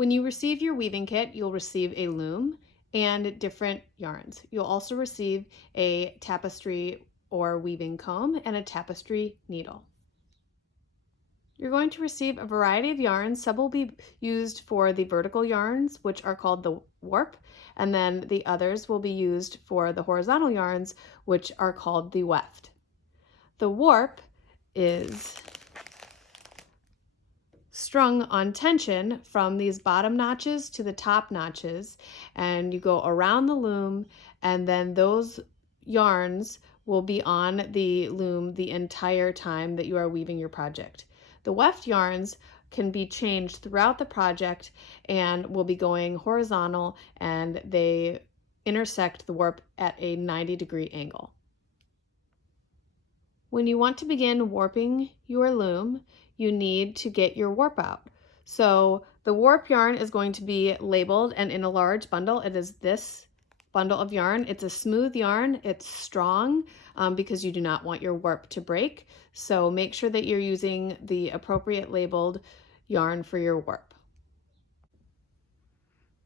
When you receive your weaving kit, you'll receive a loom and different yarns. You'll also receive a tapestry or weaving comb and a tapestry needle. You're going to receive a variety of yarns. Some will be used for the vertical yarns, which are called the warp, and then the others will be used for the horizontal yarns, which are called the weft. The warp is strung on tension from these bottom notches to the top notches, and you go around the loom, and then those yarns will be on the loom the entire time that you are weaving your project. The weft yarns can be changed throughout the project and will be going horizontal, and they intersect the warp at a 90-degree angle. When you want to begin warping your loom, you need to get your warp out. So the warp yarn is going to be labeled and in a large bundle. It is this bundle of yarn. It's a smooth yarn. It's strong because you do not want your warp to break. So make sure that you're using the appropriate labeled yarn for your warp.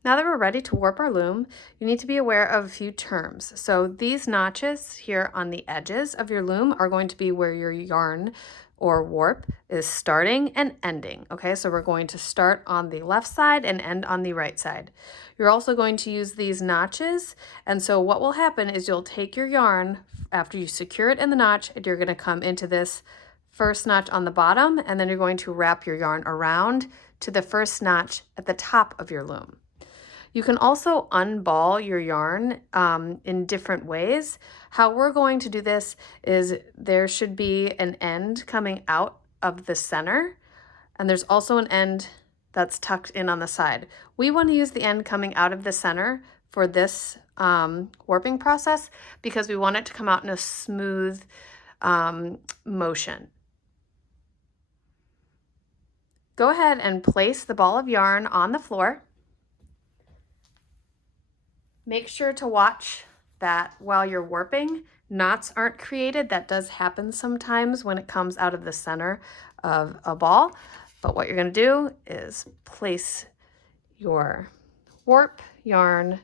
Now that we're ready to warp our loom, you need to be aware of a few terms. So these notches here on the edges of your loom are going to be where your yarn or warp is starting and ending. Okay, so we're going to start on the left side and end on the right side. You're also going to use these notches, and so what will happen is you'll take your yarn after you secure it in the notch, and you're going to come into this first notch on the bottom, and then you're going to wrap your yarn around to the first notch at the top of your loom. You can also unball your yarn in different ways. How we're going to do this is there should be an end coming out of the center, and there's also an end that's tucked in on the side. We want to use the end coming out of the center for this warping process because we want it to come out in a smooth motion. Go ahead and place the ball of yarn on the floor. Make sure to watch that while you're warping, knots aren't created. That does happen sometimes when it comes out of the center of a ball. But what you're going to do is place your warp yarn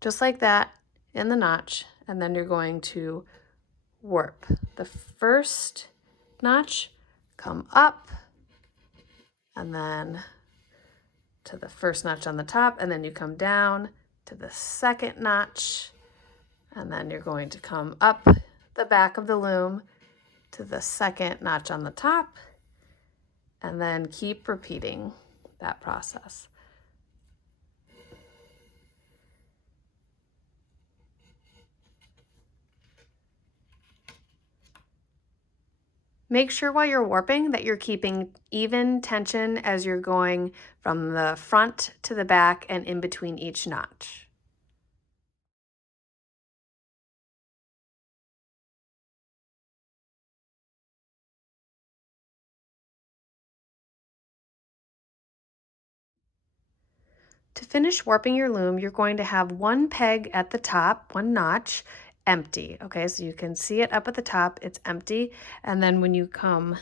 just like that in the notch, and then you're going to warp. The first notch, come up, and then to the first notch on the top, and then you come down to the second notch, and then you're going to come up the back of the loom to the second notch on the top, and then keep repeating that process. Make sure while you're warping that you're keeping even tension as you're going from the front to the back and in between each notch. To finish warping your loom, you're going to have one peg at the top, one notch, empty. Okay, so you can see it up at the top, it's empty. And then when you come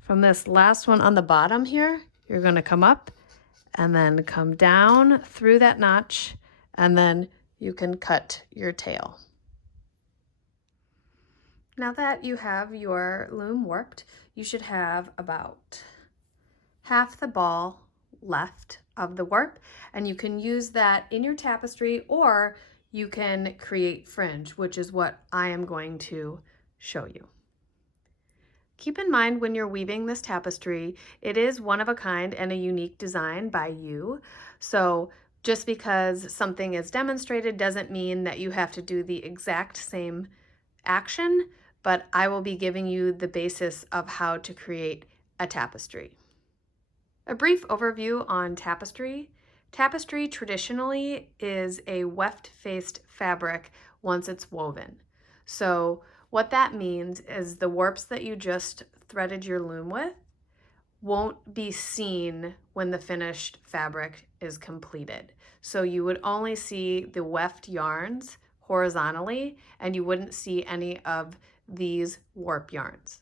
from this last one on the bottom here, you're going to come up and then come down through that notch, and then you can cut your tail. Now that you have your loom warped, you should have about half the ball left of the warp, and you can use that in your tapestry, or you can create fringe, which is what I am going to show you. Keep in mind when you're weaving this tapestry, it is one of a kind and a unique design by you. So just because something is demonstrated doesn't mean that you have to do the exact same action, but I will be giving you the basis of how to create a tapestry. A brief overview on tapestry. Tapestry traditionally is a weft-faced fabric once it's woven. So what that means is the warps that you just threaded your loom with won't be seen when the finished fabric is completed. So you would only see the weft yarns horizontally, and you wouldn't see any of these warp yarns.